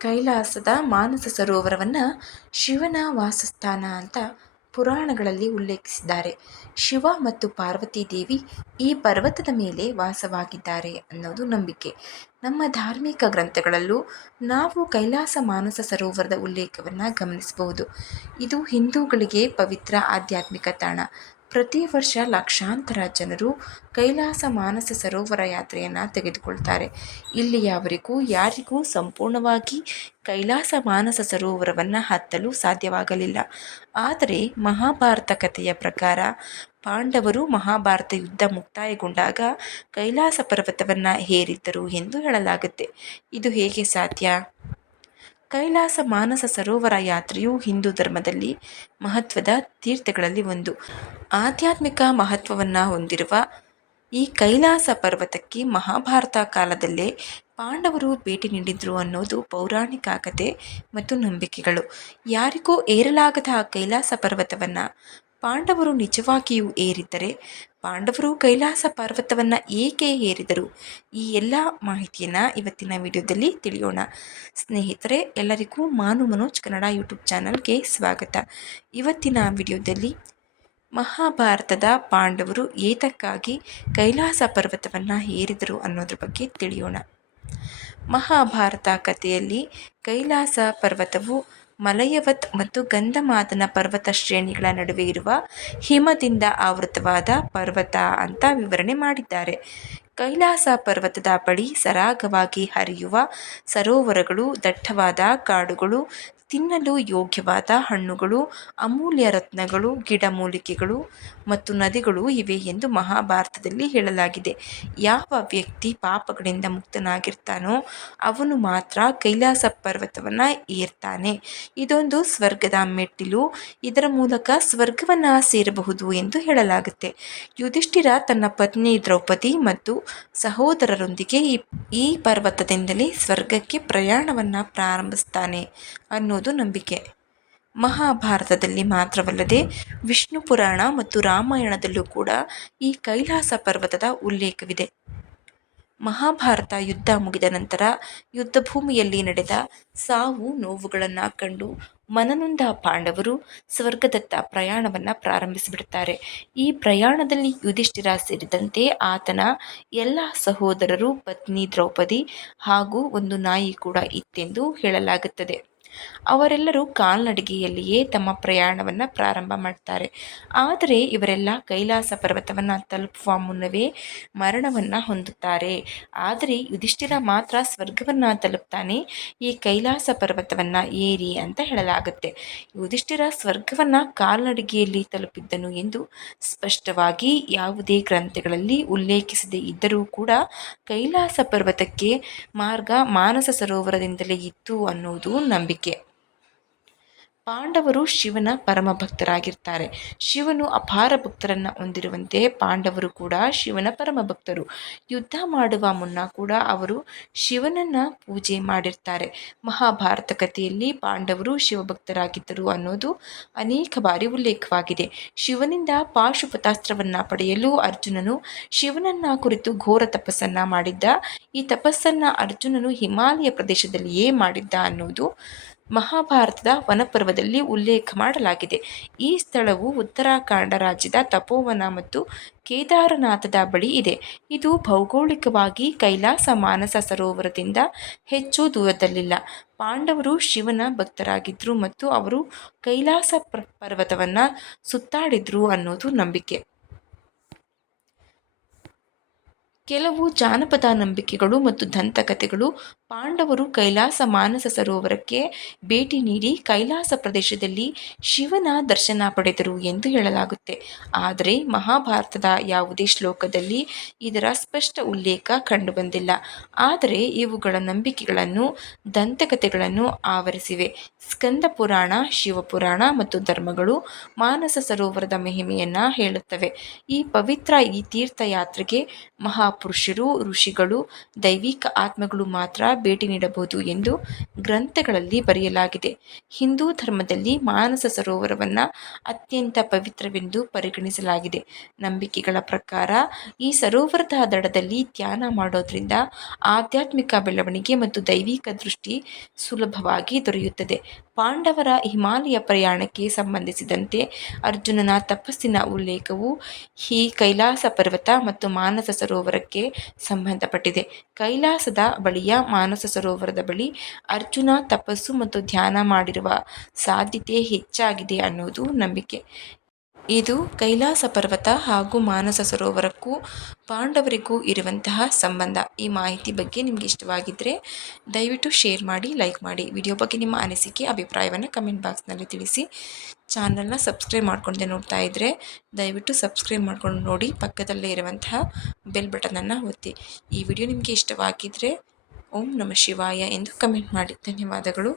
ಕೈಲಾಸದ ಮಾನಸ ಸರೋವರವನ್ನು ಶಿವನ ವಾಸಸ್ಥಾನ ಅಂತ ಪುರಾಣಗಳಲ್ಲಿ ಉಲ್ಲೇಖಿಸಿದ್ದಾರೆ. ಶಿವ ಮತ್ತು ಪಾರ್ವತಿ ದೇವಿ ಈ ಪರ್ವತದ ಮೇಲೆ ವಾಸವಾಗಿದ್ದಾರೆ ಅನ್ನೋದು ನಂಬಿಕೆ. ನಮ್ಮ ಧಾರ್ಮಿಕ ಗ್ರಂಥಗಳಲ್ಲೂ ನಾವು ಕೈಲಾಸ ಮಾನಸ ಸರೋವರದ ಉಲ್ಲೇಖವನ್ನು ಗಮನಿಸಬಹುದು. ಇದು ಹಿಂದೂಗಳಿಗೆ ಪವಿತ್ರ ಆಧ್ಯಾತ್ಮಿಕ ತಾಣ. ಪ್ರತಿ ವರ್ಷ ಲಕ್ಷಾಂತರ ಜನರು ಕೈಲಾಸ ಮಾನಸ ಸರೋವರ ಯಾತ್ರೆಯನ್ನು ತೆಗೆದುಕೊಳ್ತಾರೆ. ಇಲ್ಲಿಯವರೆಗೂ ಯಾರಿಗೂ ಸಂಪೂರ್ಣವಾಗಿ ಕೈಲಾಸ ಮಾನಸ ಸರೋವರವನ್ನು ಹತ್ತಲು ಸಾಧ್ಯವಾಗಲಿಲ್ಲ. ಆದರೆ ಮಹಾಭಾರತ ಕಥೆಯ ಪ್ರಕಾರ ಪಾಂಡವರು ಮಹಾಭಾರತ ಯುದ್ಧ ಮುಕ್ತಾಯಗೊಂಡಾಗ ಕೈಲಾಸ ಪರ್ವತವನ್ನು ಹೇರಿದ್ದರು ಎಂದು ಹೇಳಲಾಗುತ್ತೆ. ಇದು ಹೇಗೆ ಸಾಧ್ಯ? ಕೈಲಾಸ ಮಾನಸ ಸರೋವರ ಯಾತ್ರೆಯು ಹಿಂದೂ ಧರ್ಮದಲ್ಲಿ ಮಹತ್ವದ ತೀರ್ಥಗಳಲ್ಲಿ ಒಂದು. ಆಧ್ಯಾತ್ಮಿಕ ಮಹತ್ವವನ್ನು ಹೊಂದಿರುವ ಈ ಕೈಲಾಸ ಪರ್ವತಕ್ಕೆ ಮಹಾಭಾರತ ಕಾಲದಲ್ಲೇ ಪಾಂಡವರು ಭೇಟಿ ನೀಡಿದ್ರು ಅನ್ನೋದು ಪೌರಾಣಿಕ ಕಥೆ ಮತ್ತು ನಂಬಿಕೆಗಳು. ಯಾರಿಗೂ ಏರಲಾಗದ ಕೈಲಾಸ ಪರ್ವತವನ್ನು ಪಾಂಡವರು ನಿಜವಾಗಿಯೂ ಏರಿದ್ದರೆ ಪಾಂಡವರು ಕೈಲಾಸ ಪರ್ವತವನ್ನು ಏಕೆ ಏರಿದರು? ಈ ಎಲ್ಲ ಮಾಹಿತಿಯನ್ನು ಇವತ್ತಿನ ವಿಡಿಯೋದಲ್ಲಿ ತಿಳಿಯೋಣ. ಸ್ನೇಹಿತರೆ, ಎಲ್ಲರಿಗೂ ಮಾನು ಮನೋಜ್ ಕನ್ನಡ ಯೂಟ್ಯೂಬ್ ಚಾನಲ್ಗೆ ಸ್ವಾಗತ. ಇವತ್ತಿನ ವಿಡಿಯೋದಲ್ಲಿ ಮಹಾಭಾರತದ ಪಾಂಡವರು ಏತಕ್ಕಾಗಿ ಕೈಲಾಸ ಪರ್ವತವನ್ನು ಏರಿದರು ಅನ್ನೋದ್ರ ಬಗ್ಗೆ ತಿಳಿಯೋಣ. ಮಹಾಭಾರತ ಕಥೆಯಲ್ಲಿ ಕೈಲಾಸ ಪರ್ವತವು ಮಲಯವತ್ ಮತ್ತು ಗಂಧಮಾದನ ಪರ್ವತ ಶ್ರೇಣಿಗಳ ನಡುವೆ ಇರುವ ಹಿಮದಿಂದ ಆವೃತವಾದ ಪರ್ವತ ಅಂತ ವಿವರಣೆ ಮಾಡಿದ್ದಾರೆ. ಕೈಲಾಸ ಪರ್ವತದ ಬಳಿ ಸರಾಗವಾಗಿ ಹರಿಯುವ ಸರೋವರಗಳು ದಟ್ಟವಾದ ಕಾಡುಗಳು ತಿನ್ನಲು ಯೋಗ್ಯವಾದ ಹಣ್ಣುಗಳು, ಅಮೂಲ್ಯ ರತ್ನಗಳು ಗಿಡಮೂಲಿಕೆಗಳು ಮತ್ತು ನದಿಗಳು ಇವೆ ಎಂದು ಮಹಾಭಾರತದಲ್ಲಿ ಹೇಳಲಾಗಿದೆ. ಯಾವ ವ್ಯಕ್ತಿ ಪಾಪಗಳಿಂದ ಮುಕ್ತನಾಗಿರ್ತಾನೋ ಅವನು ಮಾತ್ರ ಕೈಲಾಸ ಪರ್ವತವನ್ನು ಏರ್ತಾನೆ. ಇದೊಂದು ಸ್ವರ್ಗದ ಮೆಟ್ಟಿಲು, ಇದರ ಮೂಲಕ ಸ್ವರ್ಗವನ್ನು ಸೇರಬಹುದು ಎಂದು ಹೇಳಲಾಗುತ್ತೆ. ಯುಧಿಷ್ಠಿರ ತನ್ನ ಪತ್ನಿ ದ್ರೌಪದಿ ಮತ್ತು ಸಹೋದರರೊಂದಿಗೆ ಈ ಈ ಪರ್ವತದಿಂದಲೇ ಸ್ವರ್ಗಕ್ಕೆ ಪ್ರಯಾಣವನ್ನು ಪ್ರಾರಂಭಿಸ್ತಾನೆ ಅನ್ನೋದು ನಂಬಿಕೆ. ಮಹಾಭಾರತದಲ್ಲಿ ಮಾತ್ರವಲ್ಲದೆ ವಿಷ್ಣು ಪುರಾಣ ಮತ್ತು ರಾಮಾಯಣದಲ್ಲೂ ಕೂಡ ಈ ಕೈಲಾಸ ಪರ್ವತದ ಉಲ್ಲೇಖವಿದೆ. ಮಹಾಭಾರತ ಯುದ್ಧ ಮುಗಿದ ನಂತರ ಯುದ್ಧಭೂಮಿಯಲ್ಲಿ ನಡೆದ ಸಾವು ನೋವುಗಳನ್ನು ಕಂಡು ಮನನೊಂದ ಪಾಂಡವರು ಸ್ವರ್ಗದತ್ತ ಪ್ರಯಾಣವನ್ನು ಪ್ರಾರಂಭಿಸಿಬಿಡುತ್ತಾರೆ ಈ ಪ್ರಯಾಣದಲ್ಲಿ ಯುಧಿಷ್ಠಿರ ಸೇರಿದಂತೆ ಆತನ ಎಲ್ಲ ಸಹೋದರರು ಪತ್ನಿ ದ್ರೌಪದಿ ಹಾಗೂ ಒಂದು ನಾಯಿ ಕೂಡ ಇತ್ತೆಂದು ಹೇಳಲಾಗುತ್ತದೆ. ಅವರೆಲ್ಲರೂ ಕಾಲ್ನಡಿಗೆಯಲ್ಲಿಯೇ ತಮ್ಮ ಪ್ರಯಾಣವನ್ನು ಪ್ರಾರಂಭ ಮಾಡ್ತಾರೆ. ಆದರೆ ಇವರೆಲ್ಲ ಕೈಲಾಸ ಪರ್ವತವನ್ನು ತಲುಪುವ ಮುನ್ನವೇ ಮರಣವನ್ನು ಹೊಂದುತ್ತಾರೆ. ಆದರೆ ಯುಧಿಷ್ಠಿರ ಮಾತ್ರ ಸ್ವರ್ಗವನ್ನು ತಲುಪ್ತಾನೆ, ಈ ಕೈಲಾಸ ಪರ್ವತವನ್ನು ಏರಿ ಅಂತ ಹೇಳಲಾಗುತ್ತೆ. ಯುಧಿಷ್ಠಿರ ಸ್ವರ್ಗವನ್ನು ಕಾಲ್ನಡಿಗೆಯಲ್ಲಿ ತಲುಪಿದ್ದನು ಎಂದು ಸ್ಪಷ್ಟವಾಗಿ ಯಾವುದೇ ಗ್ರಂಥಗಳಲ್ಲಿ ಉಲ್ಲೇಖಿಸದೇ ಇದ್ದರೂ ಕೂಡ ಕೈಲಾಸ ಪರ್ವತಕ್ಕೆ ಮಾರ್ಗ ಮಾನಸ ಸರೋವರದಿಂದಲೇ ಇತ್ತು ಅನ್ನೋದು ನಂಬಿಕೆ. ಪಾಂಡವರು ಶಿವನ ಪರಮ ಭಕ್ತರಾಗಿರ್ತಾರೆ. ಶಿವನು ಅಪಾರ ಭಕ್ತರನ್ನು ಹೊಂದಿರುವಂತೆ ಪಾಂಡವರು ಕೂಡ ಶಿವನ ಪರಮ ಭಕ್ತರು. ಯುದ್ಧ ಮಾಡುವ ಮುನ್ನ ಕೂಡ ಅವರು ಶಿವನನ್ನು ಪೂಜೆ ಮಾಡಿರ್ತಾರೆ. ಮಹಾಭಾರತ ಕಥೆಯಲ್ಲಿ ಪಾಂಡವರು ಶಿವಭಕ್ತರಾಗಿದ್ದರು ಅನ್ನೋದು ಅನೇಕ ಬಾರಿ ಉಲ್ಲೇಖವಾಗಿದೆ. ಶಿವನಿಂದ ಪಾಶುಪತಾಸ್ತ್ರವನ್ನು ಪಡೆಯಲು ಅರ್ಜುನನು ಶಿವನನ್ನ ಕುರಿತು ಘೋರ ತಪಸ್ಸನ್ನು ಮಾಡಿದ್ದ. ಈ ತಪಸ್ಸನ್ನು ಅರ್ಜುನನು ಹಿಮಾಲಯ ಪ್ರದೇಶದಲ್ಲಿಯೇ ಮಾಡಿದ್ದ ಅನ್ನೋದು ಮಹಾಭಾರತದ ವನಪರ್ವದಲ್ಲಿ ಉಲ್ಲೇಖ ಮಾಡಲಾಗಿದೆ. ಈ ಸ್ಥಳವು ಉತ್ತರಾಖಂಡ ರಾಜ್ಯದ ತಪೋವನ ಮತ್ತು ಕೇದಾರನಾಥದ ಬಳಿ ಇದೆ. ಇದು ಭೌಗೋಳಿಕವಾಗಿ ಕೈಲಾಸ ಮಾನಸ ಸರೋವರದಿಂದ ಹೆಚ್ಚು ದೂರದಲ್ಲಿಲ್ಲ. ಪಾಂಡವರು ಶಿವನ ಭಕ್ತರಾಗಿದ್ದರು ಮತ್ತು ಅವರು ಕೈಲಾಸ ಪರ್ವತವನ್ನು ಸುತ್ತಾಡಿದ್ರು ಅನ್ನೋದು ನಂಬಿಕೆ. ಕೆಲವು ಜಾನಪದ ನಂಬಿಕೆಗಳು ಮತ್ತು ದಂತಕಥೆಗಳು ಪಾಂಡವರು ಕೈಲಾಸ ಮಾನಸ ಸರೋವರಕ್ಕೆ ಭೇಟಿ ನೀಡಿ ಕೈಲಾಸ ಪ್ರದೇಶದಲ್ಲಿ ಶಿವನ ದರ್ಶನ ಪಡೆದರು ಎಂದು ಹೇಳಲಾಗುತ್ತೆ. ಆದರೆ ಮಹಾಭಾರತದ ಯಾವುದೇ ಶ್ಲೋಕದಲ್ಲಿ ಇದರ ಸ್ಪಷ್ಟ ಉಲ್ಲೇಖ ಕಂಡುಬಂದಿಲ್ಲ. ಆದರೆ ಇವುಗಳ ನಂಬಿಕೆಗಳನ್ನು, ದಂತಕಥೆಗಳನ್ನು ಆವರಿಸಿವೆ. ಸ್ಕಂದ ಪುರಾಣ, ಶಿವಪುರಾಣ ಮತ್ತು ಧರ್ಮಗಳು ಮಾನಸ ಸರೋವರದ ಮಹಿಮೆಯನ್ನು ಹೇಳುತ್ತವೆ. ಈ ಪವಿತ್ರ ಈ ತೀರ್ಥಯಾತ್ರೆಗೆ ಮಹಾಪುರುಷರು, ಋಷಿಗಳು, ದೈವಿಕ ಆತ್ಮಗಳು ಮಾತ್ರ ಭೇಟಿ ನೀಡಬಹುದು ಎಂದು ಗ್ರಂಥಗಳಲ್ಲಿ ಬರೆಯಲಾಗಿದೆ. ಹಿಂದೂ ಧರ್ಮದಲ್ಲಿ ಮಾನಸ ಸರೋವರವನ್ನು ಅತ್ಯಂತ ಪವಿತ್ರವೆಂದು ಪರಿಗಣಿಸಲಾಗಿದೆ. ನಂಬಿಕೆಗಳ ಪ್ರಕಾರ ಈ ಸರೋವರದ ದಡದಲ್ಲಿ ಧ್ಯಾನ ಮಾಡೋದ್ರಿಂದ ಆಧ್ಯಾತ್ಮಿಕ ಬೆಳವಣಿಗೆ ಮತ್ತು ದೈವಿಕ ದೃಷ್ಟಿ ಸುಲಭವಾಗಿ ದೊರೆಯುತ್ತದೆ. ಪಾಂಡವರ ಹಿಮಾಲಯ ಪ್ರಯಾಣಕ್ಕೆ ಸಂಬಂಧಿಸಿದಂತೆ ಅರ್ಜುನನ ತಪಸ್ಸಿನ ಉಲ್ಲೇಖವು ಈ ಕೈಲಾಸ ಪರ್ವತ ಮತ್ತು ಮಾನಸ ಸರೋವರಕ್ಕೆ ಸಂಬಂಧಪಟ್ಟಿದೆ. ಕೈಲಾಸದ ಬಳಿಯ ಮಾನಸ ಸರೋವರದ ಬಳಿ ಅರ್ಜುನ ತಪಸ್ಸು ಮತ್ತು ಧ್ಯಾನ ಮಾಡಿರುವ ಸಾಧ್ಯತೆ ಹೆಚ್ಚಾಗಿದೆ ಅನ್ನೋದು ನಂಬಿಕೆ. ಇದು ಕೈಲಾಸ ಪರ್ವತ ಹಾಗೂ ಮಾನಸ ಸರೋವರಕ್ಕೂ ಪಾಂಡವರಿಗೂ ಇರುವಂತಹ ಸಂಬಂಧ ಈ ಮಾಹಿತಿ ಬಗ್ಗೆ ನಿಮಗೆ ಇಷ್ಟವಾಗಿದ್ದರೆ ದಯವಿಟ್ಟು ಶೇರ್ ಮಾಡಿ, ಲೈಕ್ ಮಾಡಿ. ವಿಡಿಯೋ ಬಗ್ಗೆ ನಿಮ್ಮ ಅನಿಸಿಕೆ, ಅಭಿಪ್ರಾಯವನ್ನು ಕಮೆಂಟ್ ಬಾಕ್ಸ್ನಲ್ಲಿ ತಿಳಿಸಿ. ಚಾನಲ್ನ ಸಬ್ಸ್ಕ್ರೈಬ್ ಮಾಡ್ಕೊಂಡೆ ನೋಡ್ತಾ ಇದ್ದರೆ ದಯವಿಟ್ಟು ಸಬ್ಸ್ಕ್ರೈಬ್ ಮಾಡ್ಕೊಂಡು ನೋಡಿ, ಪಕ್ಕದಲ್ಲೇ ಇರುವಂತಹ ಬೆಲ್ ಬಟನನ್ನು ಒತ್ತಿ. ಈ ವಿಡಿಯೋ ನಿಮಗೆ ಇಷ್ಟವಾಗಿದ್ದರೆ ಓಂ ನಮ ಶಿವಾಯ ಎಂದು ಕಮೆಂಟ್ ಮಾಡಿ. ಧನ್ಯವಾದಗಳು.